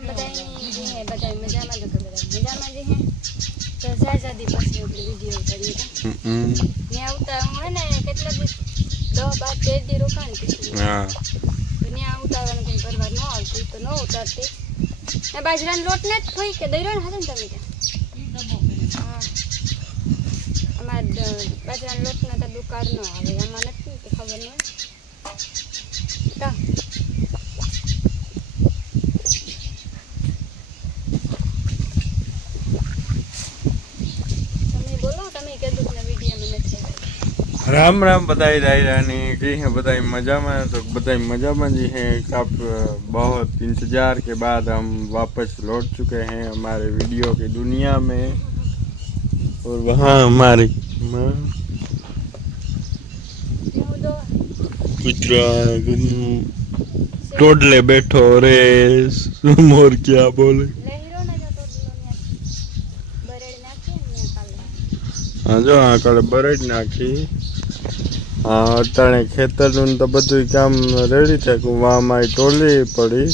રામ બધાની જે હે બધા મજામાં જ મજામાં જે હે તો જાજાદી પછી આપણે વિડિયો ઉતારીએ ને આવતા હું હે ને કેટલા દિવસ 10-12 દી રોકાણ કીધું હા તો ને ઉતારવાનું કઈ પરવાર ન આવતી તો ન ઉતારતી ને બાજરાનો લોટ ને થોઈ કે દઈરો ને હતા ને તમે હા અમાર બાજરાનો લોટ ને તો દુકાળ ન આવે આમાં નથી કે ખબર ન કા राम राम बधाई रानी की है बधाई मजा में तो बधाई मजा में जी हैं आप बहुत इंतज़ार के बाद हम वापस लौट चुके हैं हमारे वीडियो की दुनिया में और वहाँ हमारी माँ कुतरा टोडले बैठो रे मोर क्या बोले हाँ जो हाँ कल बरड नाखी हाँ अटाणे खेतर तो बधु काम रेडी थे वहाँ हमारी टोली पड़ी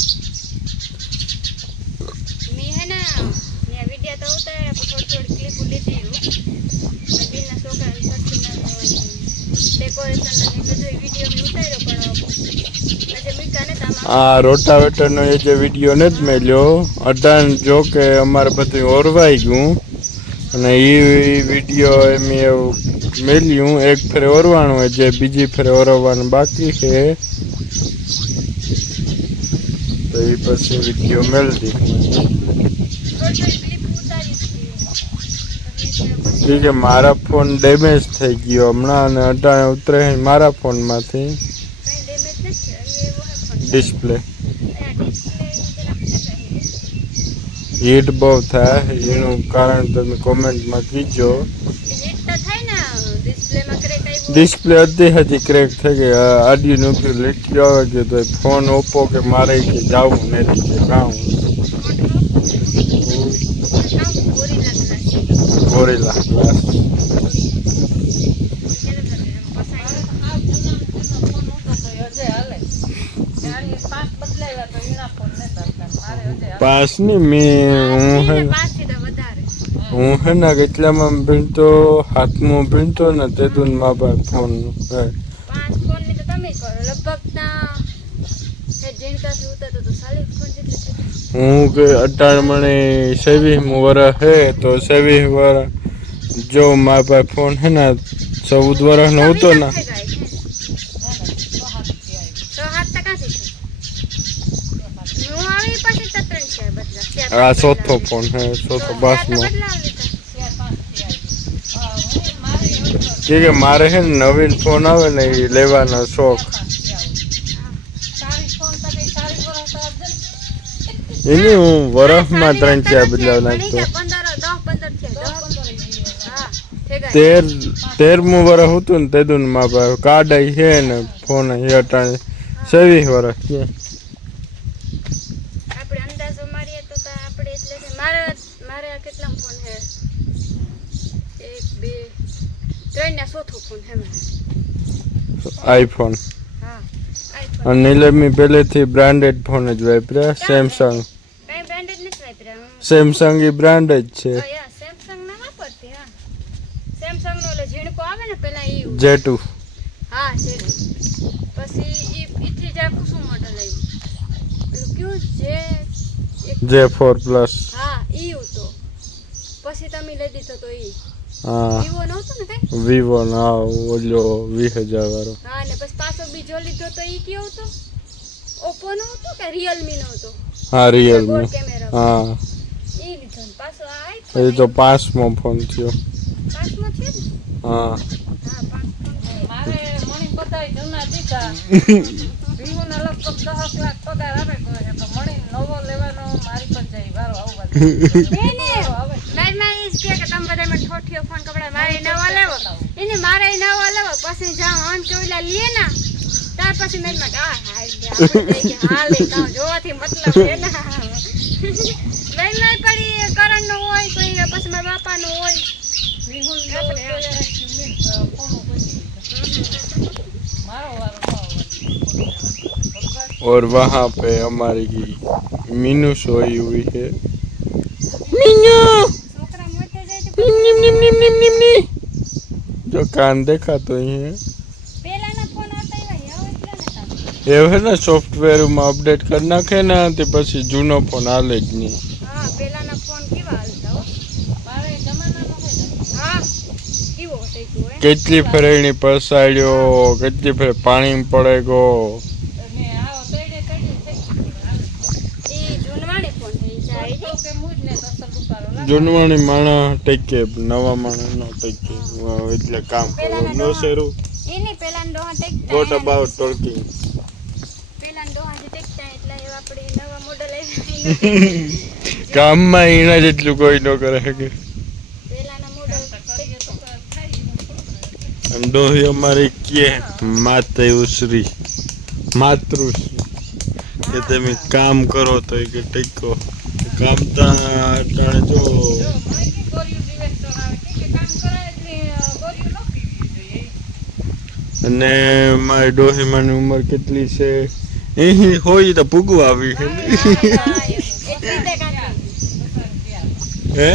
हाँ रोटावेटर नो ये वीडियो ने ज मेल्यो अटाण जो के अमारे बधु ओरवाई गयुं અને એ વિડીયો એમ મેલ્યું એક ફેરે ઓરવાનું હોય જે બીજી ફેરે ઓરવવાનું બાકી છે તો એ પછી વિડીયો મેળવી ઠીક છે મારા ફોન ડેમેજ થઈ ગયો હમણાં અને અટાણે ઉતરે મારા ફોનમાંથી ડિસ્પ્લે हीट बहुत था एनु कारण तमे कमेंट में कीजो डिस्प्ले अद्धी हजी क्रेक थे गई आडियो नु के लिखियो आवे के तो फोन ओप्पो के मारे के जाऊ ने के गाऊ गोरिल्ला ग्लास पास नहीं मैं हूँ है ना कितला में भींतो हाथ में भींतो ना ते दून माँ बाप फोन है हूँ के 18 मने 26 वर्ष है तो 26 वर्ष जो माँ बाप फोन है ना 14 वर्ष न होतो ना आ चौथो फोन है चौथो बस में क्योंकि मारे है नवीन फोन आवे ने लेवानो शौक इनी हूँ वर्ष में 3-4 बदलाव लागतो 13 वर्ष होतु ने तेदुन मां बाप कार्ड आई है ने फोन है अटाणे 26 वर्ष के आईफोन नीलमी पहले थी ब्रांडेड फोन ज वापरा सैमसंग कई ब्रांडेड नहीं वापरा सैमसंग ही ब्रांडेड छे सैमसंग ना वापरती हां सैमसंग नो ले झीणको आवे ने पहला ई J2 हां J2 પછી ઈથી જા કુસુમ મોડલ આવી પેલું ક્યુ J4 પ્લસ હા ઈ હતો પછી તમે લઈ દીધો તો ઈ हाँ वीवो न होतो ने कई वीवो ना ओलो 20000 वारो हां ने बस पासो बीजो लीधो तो ई क्यो होतो ओप्पो नो होतो के रियलमी नो होतो हां रियलमी हां ई लीधो पासो आईफोन ये तो 5मो फोन थियो 5मो थियो हां हां 5 मारे मणी बताई जूना दीका वीवो ना लगभग 10 लाख पगार आवे कोने तो मणी नवो लेવાનો मारी पर जाई वारो आववा बेने मैं इसके के तम बदे में ठोठियो फोन कपड़ा मारे नवा लेवो इने मारे नवा लेवो પછી જા ઓન કોઈલા લીએ ના ત્યાર પછી મેં માં આ હાલ દે આપણે દઈ કે હાલે કાં જોવાથી મતલબ હે ના નહીં પડી કરણ નો હોય કોઈ પછી મારા બાપા નો હોય વિહુલ ફોન કોઈ મારો વારો और वहाँ पे हमारी मीनू सोई हुई है। मीनू છોકરા મોટે જાય તો निम निम निम निम निम निम जो कान देखा तो ही है પેલાના ફોન હતા એવા હવે એટલે ને તાર ये है ना सॉफ्टवेर में अपडेट कर नाखे ना ते પછી જૂનો ફોન હાલે જ નહીં હા પેલાના ફોન કેવા હાલતા હો મારે જમાનાનો હોય હા કેવો હતો તું હે કેટલી ફરેણી પસાડ્યો કેટલી ફરે પાણી પડે ગો મે આવો તઈડે તઈડે થઈ ઈ જૂનવાણી ફોન થઈ જાય તો કે મુજ ને તો અસર ઉતારો લાગે જૂનવાણી માણા ટેકે નવા માણા નો ટેકે એટલે કામ કરવું નો શરૂ એની પેલાના ડોહા ટેકતા વોટ અબાઉટ ટોકિંગ પેલાના ડોહા જે ટેકતા એટલે એ આપણે નવા મોડલ આવી કામમાં એના જેટલું કોઈ ન કરે શકે પેલાના મોડલ અને ડોહી અમારી કે માતૃશ્રી માતૃશ્રી કે તમે કામ કરો તો એ કે ટેકો કામ તા અટાણે જો અને મારી ડોહીમાની ઉંમર કેટલી છે એ હોય તો પૂગું આવી છે હે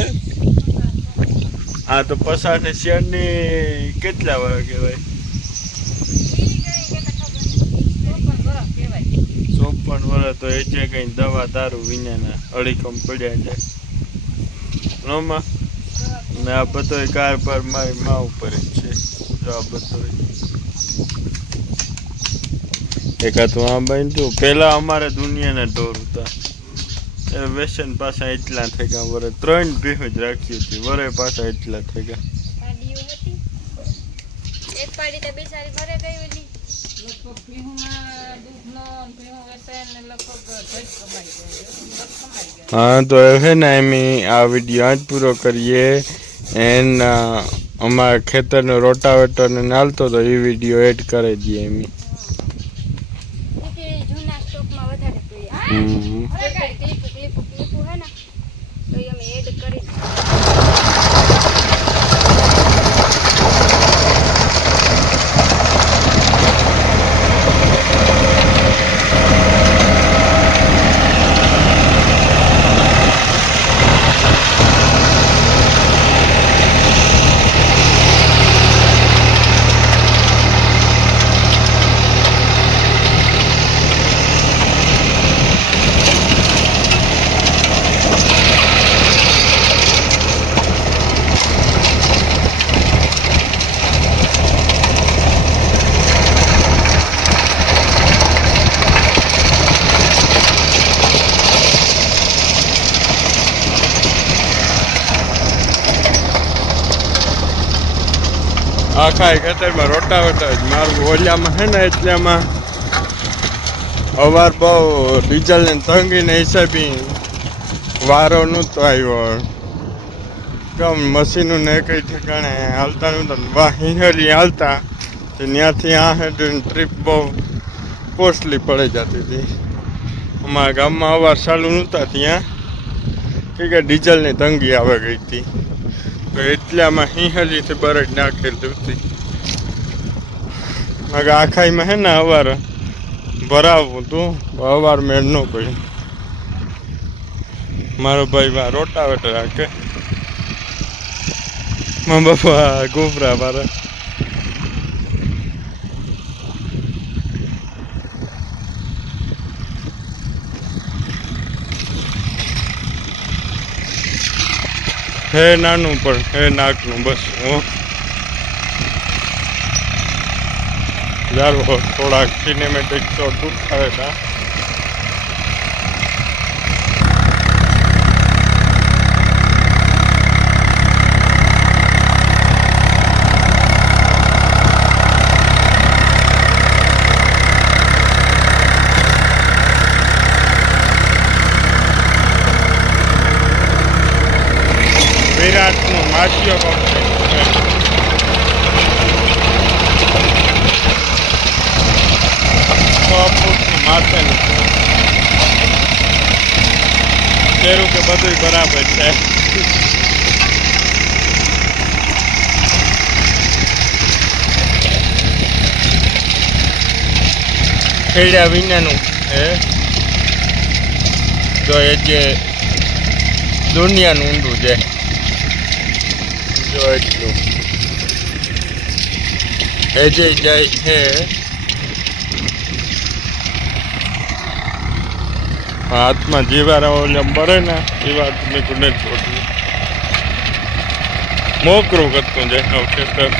આ તો પસાને શિયાળની કેટલા વર્ષ કહેવાય 54 વર્ષ તો એ જે કઈ દવા દારૂ વિનાના અડીખમ પડ્યા છે નોમાં ને આ બધો કારભાર મારી મા ઉપર જ છે તો આ બધો એકાતું આ બાંધ્યું પેલા અમારે દુનિયાના ઢોર હતા વેસન પાછા એટલા થઈ ગયા વરે 3 ભેહું જ રાખી હતી વરે પાછા એટલા થઈ ગયા પાડીઓ હતી એક પાડી તો બિચારી ભરે ગઈ ઓલી લગભગ ભીહુમાં દૂધનો ભીહું વેસન ને લગભગ જજ કમાઈ ગયો હા તો હે ને અમે આ વિડીયો આજ પૂરો કરીએ એન્ડ અમારા ખેતરનો રોટાવેટર ને નાલતો તો એ વિડીયો એડ કરી દઈએ અમે જૂના સ્ટોકમાં વધારે જોઈએ ક્લિપ હે ને તો એ અમે એડ કરી આખા ખેતરમાં રોટાવેટર જ મારું ઓલિયામાં છે ને એટલામાં અવાર બહુ ડીઝલ ને તંગીને હિસાબે વારો નહોતો આવ્યો કમ મશીનું ને કઈ ઠેકાણે હાલતા નહોતા વાહ હિંહરી હાલતા તો ત્યાંથી આ હેઠ ટ્રીપ બહુ કોસ્ટલી પડી જતી હતી અમારા ગામમાં અવાર ચાલુ નહોતા ત્યાં કે ડીઝલની તંગી આવે ગઈ હતી તો એટલામાં હિંહલીથી બરડ નાખેલી હતી હવે આખાઈમાં હે ને અવાર ભરાવવું હતું અવાર મેળ ન પડ્યું મારો ભાઈ વા રોટાવેટર રાખે મારા બાપા ગોબરા મારા હે નાનું પણ હે નાકનું બસ હું યાર થોડાક સિનેમેટિક શોટ ઉઠાવેલા વિરાટનું માછીઓ માથેનું તેરું કે બધું બરાબર છે ખેડ્યા વિનાનું હે તો એ જે દુનિયાનું ઊંડું છે જો એટલું એ જે જાય છે હાથમાં જીવારા ઓલા ભરે ને એ વાત મેં કોને છોડ્યું મોકરું કરતું જાય ઓકે સર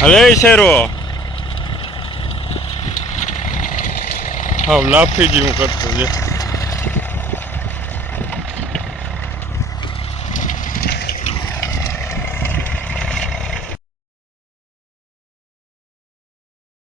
હલે શેરો હા લાફી જેવું કરતું છે